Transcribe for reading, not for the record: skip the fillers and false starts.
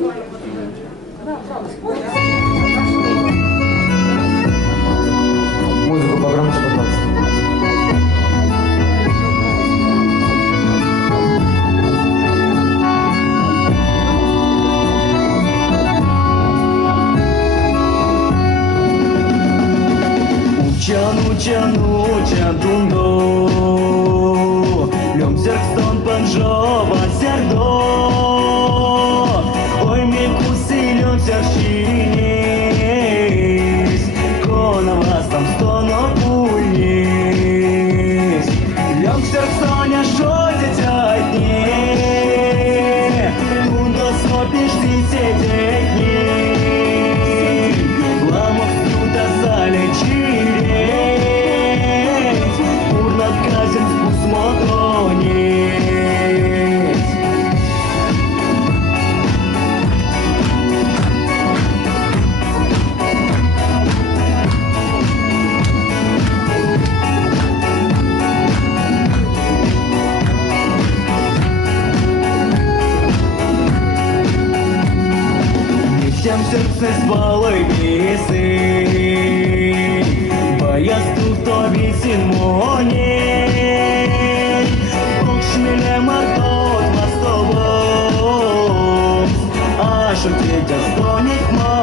Музыку погромче, пожалуйста. Учан, дундо, Льом сердцом панжова сердо, Ой, ми кусилем серчинись, Кона вас там стоно пульнись. Льом сердцоня шо дитять не, Дундо сопишь дитять не, Ламов юта залечи. Всем сердце спалой писы, Боязду то висин моней, Бог шмеле мартот вас тобой, А шутить остонет мать.